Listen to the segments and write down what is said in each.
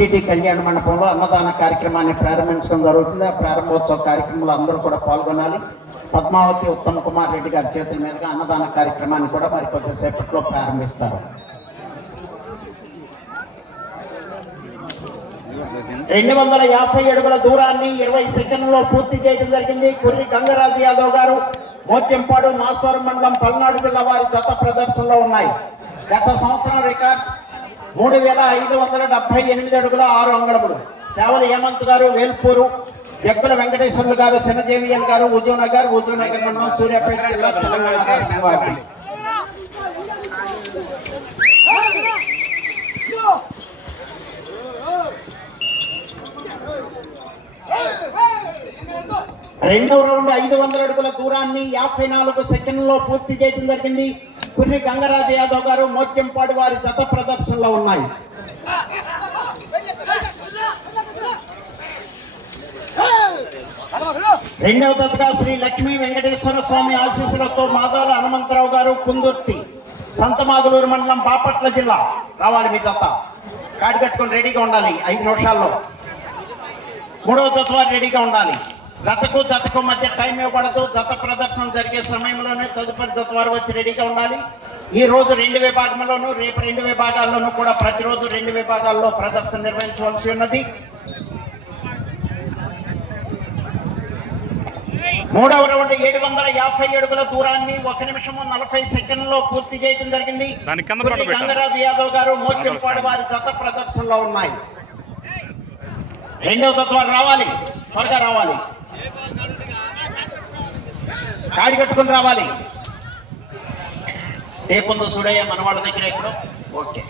TTD కళ్యాణ మండపంలో అన్నదాన కార్యక్రమాన్ని ప్రారంభించడం జరుగుతుంది. ఆ ప్రారంభోత్సవ కార్యక్రమంలో అందరూ కూడా పాల్గొనాలి. పద్మావతి ఉత్తమ్ కుమార్ రెడ్డి గారి చేతుల మీదుగా అన్నదాన కార్యక్రమాన్ని కూడా మరి కొద్దిసేపట్లో ప్రారంభిస్తారు. రెండు వందల యాభై అడుగుల దూరాన్ని ఇరవై సెకండ్లో పూర్తి చేయడం జరిగింది. కుర్రి గంగరాజు యాదవ్ గారు మోత్యంపాడు మాస్వరం మండలం పల్నాడు జిల్లా వారి జత ప్రదర్శనలో ఉన్నాయి. గత సంవత్సరం రికార్డ్ మూడు వేల ఐదు వందల డెబ్బై ఎనిమిది అడుగుల ఆరు అంగళములు. సేవల హేమంత్ గారు వేల్పూరు జగ్గుల వెంకటేశ్వర్లు గారు చిన్నజీవియన్ గారు హుజూనగర్ హుజూనగర్ మండలం సూర్యాపేట జిల్లా తెలంగాణ రెండవ రౌండ్ ఐదు వందల అడుగుల దూరాన్ని యాభై నాలుగు సెకండ్లలో పూర్తి చేయడం జరిగింది. కుర్రి గంగరాజు యాదవ్ గారు మోత్యంపాడు వారి జత ప్రదర్శనలో ఉన్నాయి. రెండవ జతగా శ్రీ లక్ష్మీ వెంకటేశ్వర స్వామి ఆశీస్సులతో మాధవ హనుమంతరావు గారు కుందుర్తి సంతమాగులూరు మండలం బాపట్ల జిల్లా. రావాలి మీ జత. కాడి కట్టుకొని రెడీగా ఉండాలి ఐదు నిమిషాల్లో. మూడవ జత వారు రెడీగా ఉండాలి. జతకు జతకు మధ్య టైం ఇవ్వబడదు జత ప్రదర్శన జరిగే సమయంలోనే తదుపరి జత వారు వచ్చి రెడీగా ఉండాలి. ఈ రోజు రెండు విభాగంలోనూ రేపు రెండు విభాగాల్లోనూ కూడా ప్రతిరోజు రెండు విభాగాల్లో ప్రదర్శన నిర్వహించవలసి ఉన్నది. మూడవ రౌండ్ ఏడు వందల యాభై అడుగుల దూరాన్ని ఒక నిమిషము నలభై సెకండ్లో పూర్తి చేయడం జరిగింది. గంగరాజు యాదవ్ గారు మోత్యంపాడు వారి జత ప్రదర్శనలో ఉన్నాయి. రెండవ తత్వం రావాలి. త్వరగా రావాలి. కాడి కట్టుకుని రావాలి. టేపు ఉందో చూడయ్య మన వాళ్ళ దగ్గర ఇప్పుడు. ఓకే.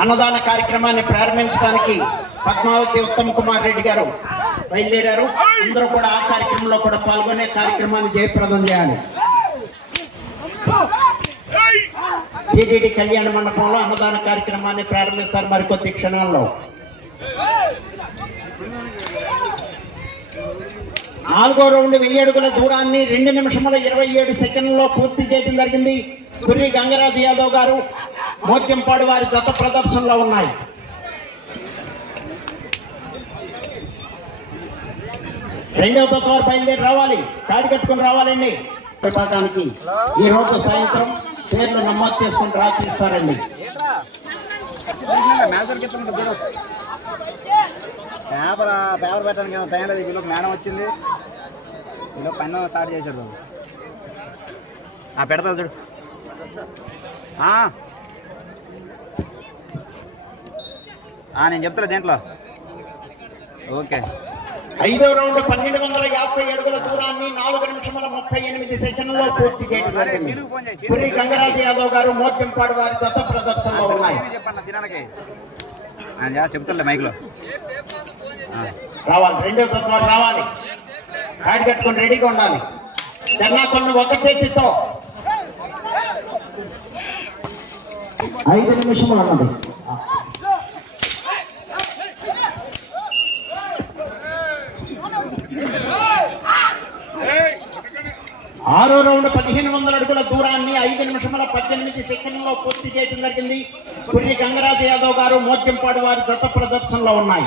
అన్నదాన కార్యక్రమాన్ని ప్రారంభించడానికి పద్మావతి ఉత్తమ్ కుమార్ రెడ్డి గారు బయలుదేరారు. అందరూ కూడా ఆ కార్యక్రమంలో కూడా పాల్గొనే కార్యక్రమాన్ని జయప్రదం చేయాలి. టీటీడీ కళ్యాణ మండపంలో అన్నదాన కార్యక్రమాన్ని ప్రారంభిస్తారు మరికొద్ది క్షణాల్లో. నాలుగో రౌండ్ వెయ్యి అడుగుల దూరాన్ని రెండు నిమిషముల ఇరవై ఏడు సెకండ్లలో పూర్తి చేయడం జరిగింది. కుర్రి గంగరాజు యాదవ్ గారు మోత్యంపాడు వారి జత ప్రదర్శనలో ఉన్నాయి. రెండవ తత్వాలు బయలుదేరి రావాలి. కాడి కట్టుకుని రావాలండి. విభాగానికి ఈ రోజు సాయంత్రం పేర్లు నమోదు చేసుకుని రా పేపర్ పేపర్ పెట్టడానికి ఏమో టైం లేదు. వీళ్ళకి మేడం వచ్చింది. వీళ్ళు పైన స్టార్ట్ చేశాడు ఆ పెడతా చూడు. నేను చెప్తాలే దేంట్లో. ఓకే. ఐదో రౌండ్ పన్నెండు వందల యాభై అడుగుల దూరాన్ని నాలుగు నిమిషముల ముప్పై ఎనిమిది సెకండ్లలో పూర్తి చేయడం జరిగింది. పురి గంగరాజు యాదవ్ గారు మోత్యంపాడు వారి జత ప్రదర్శనలో ఉన్నాయి. చెప్పండి సినాలకి. చెప్తాలే మైక్లో. రావాలి. రెండో తత్వాలు రావాలి. కాడి కట్టుకొని రెడీగా ఉండాలి. చెన్నాకొల్ని ఒక చేతితో. ఐదు నిమిషములు అన్నది ఆరో రౌండ్ పదిహేను వందల అడుగుల దూరాన్ని ఐదు నిమిషముల పద్దెనిమిది సెకండ్లలో పూర్తి చేయడం జరిగింది. పుర్రి గంగరాజు యాదవ్ గారు మోర్జంపాడు వారి జత ప్రదర్శనలో ఉన్నాయి.